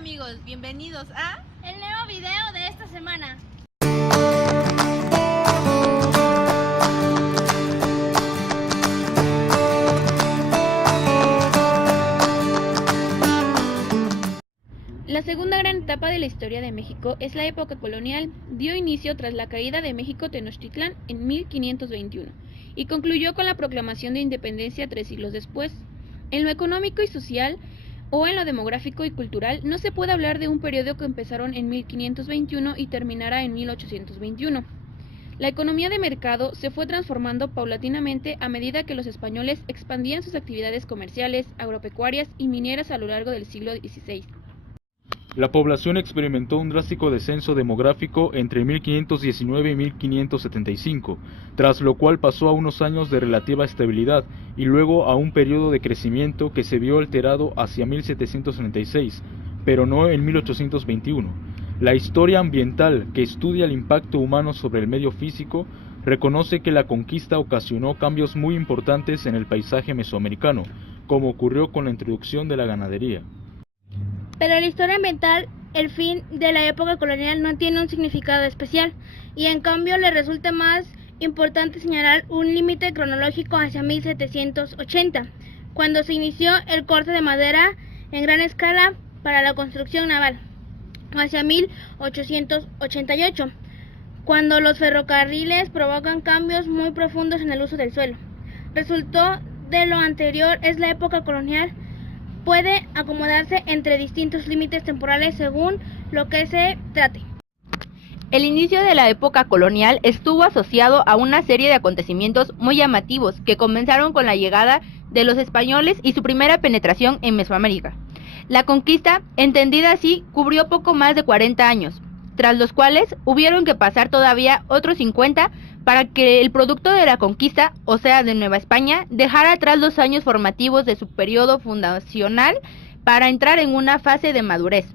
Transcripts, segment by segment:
amigos, bienvenidos a el nuevo video de esta semana. La segunda gran etapa de la historia de México es la época colonial. Dio inicio tras la caída de México Tenochtitlán en 1521 y concluyó con la proclamación de independencia 3 siglos después. En lo económico y social o en lo demográfico y cultural no se puede hablar de un periodo que empezaron en 1521 y terminara en 1821. La economía de mercado se fue transformando paulatinamente a medida que los españoles expandían sus actividades comerciales, agropecuarias y mineras a lo largo del siglo XVI. La población experimentó un drástico descenso demográfico entre 1519 y 1575, tras lo cual pasó a unos años de relativa estabilidad y luego a un periodo de crecimiento que se vio alterado hacia 1736, pero no en 1821. La historia ambiental, que estudia el impacto humano sobre el medio físico, reconoce que la conquista ocasionó cambios muy importantes en el paisaje mesoamericano, como ocurrió con la introducción de la ganadería. Pero la historia ambiental, el fin de la época colonial, no tiene un significado especial, y en cambio le resulta más importante señalar un límite cronológico hacia 1780, cuando se inició el corte de madera en gran escala para la construcción naval, o hacia 1888, cuando los ferrocarriles provocan cambios muy profundos en el uso del suelo. Resultado de lo anterior es la época colonial. Puede acomodarse entre distintos límites temporales según lo que se trate. El inicio de la época colonial estuvo asociado a una serie de acontecimientos muy llamativos que comenzaron con la llegada de los españoles y su primera penetración en Mesoamérica. La conquista, entendida así, cubrió poco más de 40 años, tras los cuales hubieron que pasar todavía otros 50 para que el producto de la conquista, o sea, de Nueva España, dejara atrás los años formativos de su periodo fundacional para entrar en una fase de madurez.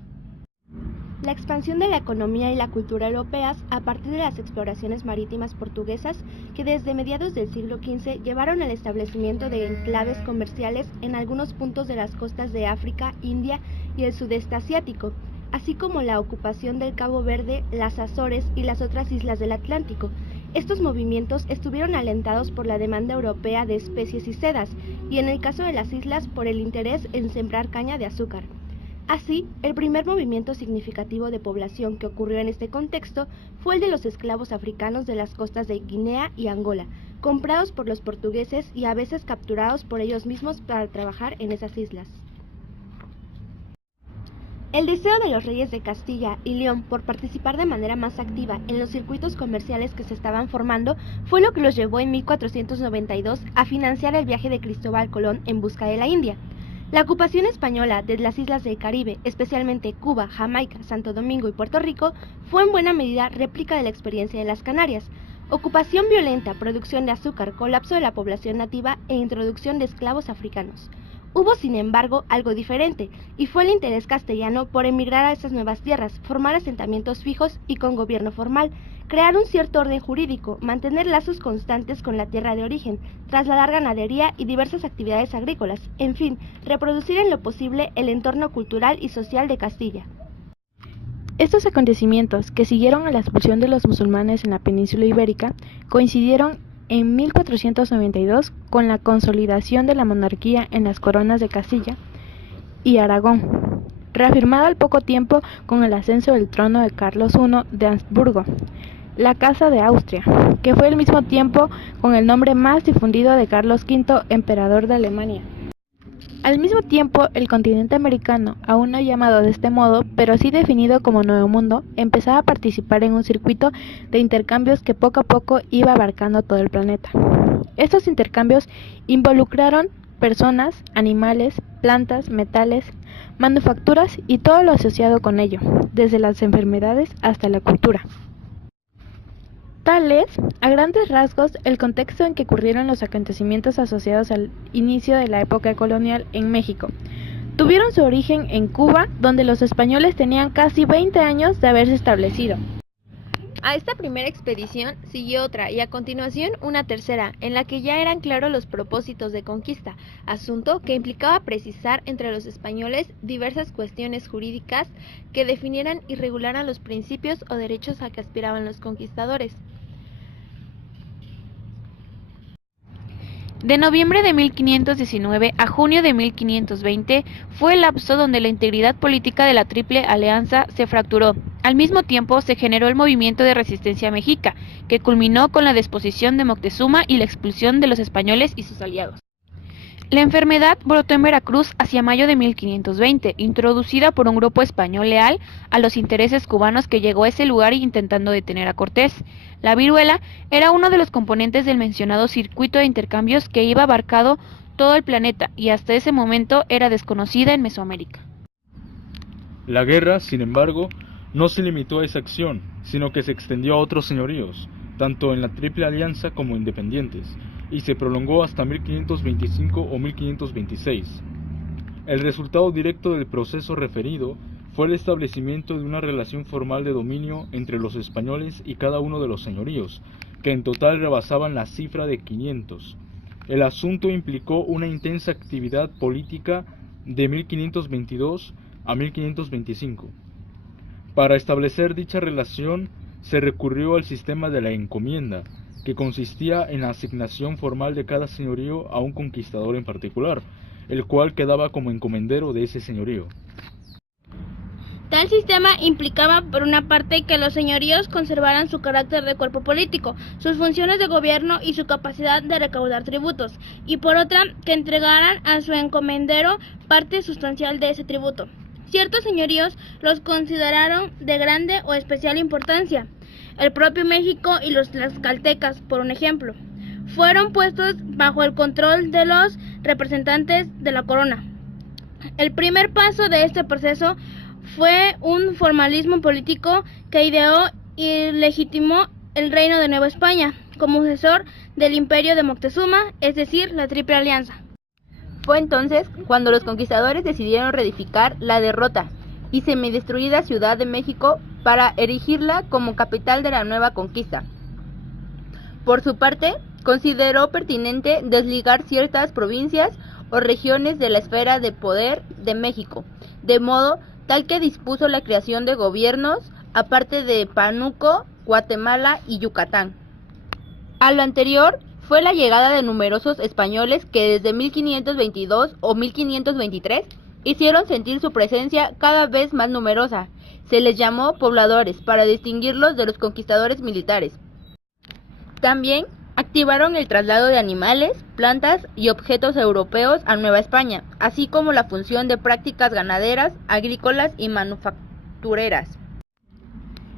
La expansión de la economía y la cultura europeas a partir de las exploraciones marítimas portuguesas que desde mediados del siglo XV llevaron al establecimiento de enclaves comerciales en algunos puntos de las costas de África, India y el sudeste asiático, así como la ocupación del Cabo Verde, las Azores y las otras islas del Atlántico. Estos movimientos estuvieron alentados por la demanda europea de especies y sedas, y en el caso de las islas por el interés en sembrar caña de azúcar. Así, el primer movimiento significativo de población que ocurrió en este contexto fue el de los esclavos africanos de las costas de Guinea y Angola, comprados por los portugueses y a veces capturados por ellos mismos para trabajar en esas islas. El deseo de los reyes de Castilla y León por participar de manera más activa en los circuitos comerciales que se estaban formando fue lo que los llevó en 1492 a financiar el viaje de Cristóbal Colón en busca de la India. La ocupación española de las islas del Caribe, especialmente Cuba, Jamaica, Santo Domingo y Puerto Rico, fue en buena medida réplica de la experiencia de las Canarias. Ocupación violenta, producción de azúcar, colapso de la población nativa e introducción de esclavos africanos. Hubo, sin embargo, algo diferente, y fue el interés castellano por emigrar a esas nuevas tierras, formar asentamientos fijos y con gobierno formal, crear un cierto orden jurídico, mantener lazos constantes con la tierra de origen, trasladar ganadería y diversas actividades agrícolas, en fin, reproducir en lo posible el entorno cultural y social de Castilla. Estos acontecimientos, que siguieron a la expulsión de los musulmanes en la península ibérica, coincidieron en 1492 con la consolidación de la monarquía en las coronas de Castilla y Aragón, reafirmada al poco tiempo con el ascenso del trono de Carlos I de Habsburgo, la Casa de Austria, que fue al mismo tiempo con el nombre más difundido de Carlos V, emperador de Alemania. Al mismo tiempo, el continente americano, aún no llamado de este modo, pero sí definido como Nuevo Mundo, empezaba a participar en un circuito de intercambios que poco a poco iba abarcando todo el planeta. Estos intercambios involucraron personas, animales, plantas, metales, manufacturas y todo lo asociado con ello, desde las enfermedades hasta la cultura. Tal es, a grandes rasgos, el contexto en que ocurrieron los acontecimientos asociados al inicio de la época colonial en México. Tuvieron su origen en Cuba, donde los españoles tenían casi 20 años de haberse establecido. A esta primera expedición siguió otra y a continuación una tercera, en la que ya eran claros los propósitos de conquista, asunto que implicaba precisar entre los españoles diversas cuestiones jurídicas que definieran y regularan los principios o derechos a que aspiraban los conquistadores. De noviembre de 1519 a junio de 1520 fue el lapso donde la integridad política de la Triple Alianza se fracturó. Al mismo tiempo se generó el movimiento de resistencia mexica, que culminó con la deposición de Moctezuma y la expulsión de los españoles y sus aliados. La enfermedad brotó en Veracruz hacia mayo de 1520, introducida por un grupo español leal a los intereses cubanos que llegó a ese lugar intentando detener a Cortés. La viruela era uno de los componentes del mencionado circuito de intercambios que iba abarcado todo el planeta y hasta ese momento era desconocida en Mesoamérica. La guerra, sin embargo, no se limitó a esa acción, sino que se extendió a otros señoríos, tanto en la Triple Alianza como independientes, y se prolongó hasta 1525 o 1526. El resultado directo del proceso referido fue el establecimiento de una relación formal de dominio entre los españoles y cada uno de los señoríos, que en total rebasaban la cifra de 500. El asunto implicó una intensa actividad política de 1522 a 1525. Para establecer dicha relación se recurrió al sistema de la encomienda, que consistía en la asignación formal de cada señorío a un conquistador en particular, el cual quedaba como encomendero de ese señorío. Tal sistema implicaba, por una parte, que los señoríos conservaran su carácter de cuerpo político, sus funciones de gobierno y su capacidad de recaudar tributos, y por otra, que entregaran a su encomendero parte sustancial de ese tributo. Ciertos señoríos los consideraron de grande o especial importancia. El propio México y los tlaxcaltecas, por un ejemplo, fueron puestos bajo el control de los representantes de la corona. El primer paso de este proceso fue un formalismo político que ideó y legitimó el reino de Nueva España como sucesor del imperio de Moctezuma, es decir, la Triple Alianza. Fue entonces cuando los conquistadores decidieron reedificar la derrota y semidestruida Ciudad de México para erigirla como capital de la nueva conquista. Por su parte, consideró pertinente desligar ciertas provincias o regiones de la esfera de poder de México, de modo tal que dispuso la creación de gobiernos aparte de Pánuco, Guatemala y Yucatán. A lo anterior fue la llegada de numerosos españoles que desde 1522 o 1523 hicieron sentir su presencia cada vez más numerosa. Se les llamó pobladores para distinguirlos de los conquistadores militares. También activaron el traslado de animales, plantas y objetos europeos a Nueva España, así como la función de prácticas ganaderas, agrícolas y manufactureras.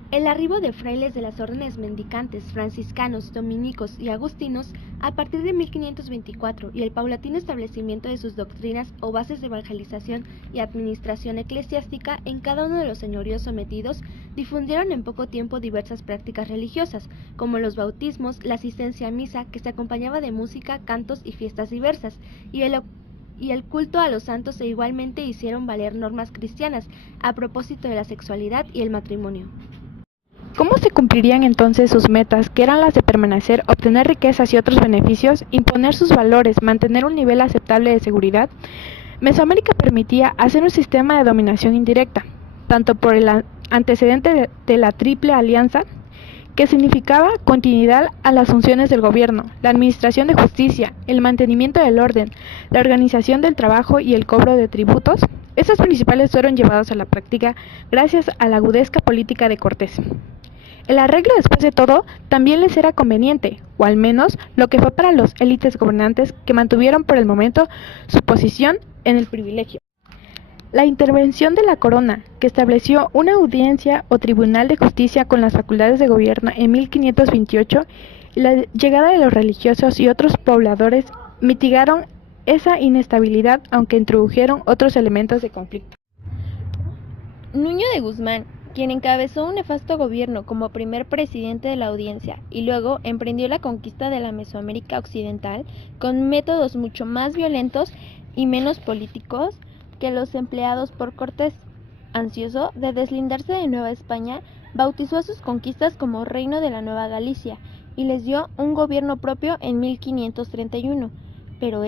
El arribo de frailes de las órdenes mendicantes, franciscanos, dominicos y agustinos a partir de 1524 y el paulatino establecimiento de sus doctrinas o bases de evangelización y administración eclesiástica en cada uno de los señoríos sometidos difundieron en poco tiempo diversas prácticas religiosas, como los bautismos, la asistencia a misa, que se acompañaba de música, cantos y fiestas diversas, y el culto a los santos, e igualmente hicieron valer normas cristianas a propósito de la sexualidad y el matrimonio. ¿Cómo se cumplirían entonces sus metas, que eran las de permanecer, obtener riquezas y otros beneficios, imponer sus valores, mantener un nivel aceptable de seguridad? Mesoamérica permitía hacer un sistema de dominación indirecta, tanto por el antecedente de la Triple Alianza, que significaba continuidad a las funciones del gobierno, la administración de justicia, el mantenimiento del orden, la organización del trabajo y el cobro de tributos. Estos principales fueron llevados a la práctica gracias a la agudeza política de Cortés. El arreglo, después de todo, también les era conveniente, o al menos lo que fue para los élites gobernantes que mantuvieron por el momento su posición en el privilegio. La intervención de la corona, que estableció una audiencia o tribunal de justicia con las facultades de gobierno en 1528, y la llegada de los religiosos y otros pobladores mitigaron esa inestabilidad, aunque introdujeron otros elementos de conflicto. Nuño de Guzmán, quien encabezó un nefasto gobierno como primer presidente de la audiencia y luego emprendió la conquista de la Mesoamérica occidental con métodos mucho más violentos y menos políticos que los empleados por Cortés. Ansioso de deslindarse de Nueva España, bautizó a sus conquistas como Reino de la Nueva Galicia y les dio un gobierno propio en 1531, pero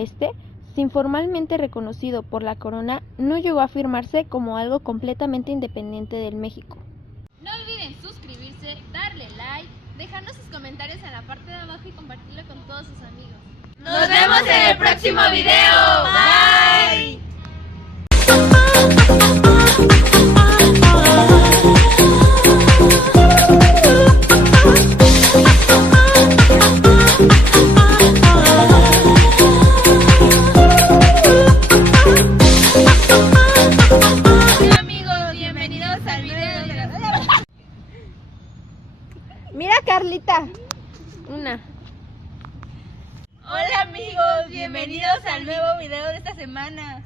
sin formalmente reconocido por la corona, no llegó a afirmarse como algo completamente independiente del México. No olviden suscribirse, darle like, dejarnos sus comentarios en la parte de abajo y compartirlo con todos sus amigos. ¡Nos vemos en el próximo video! ¡Bye! Mira, Carlita. Hola amigos, bienvenidos al nuevo video de esta semana.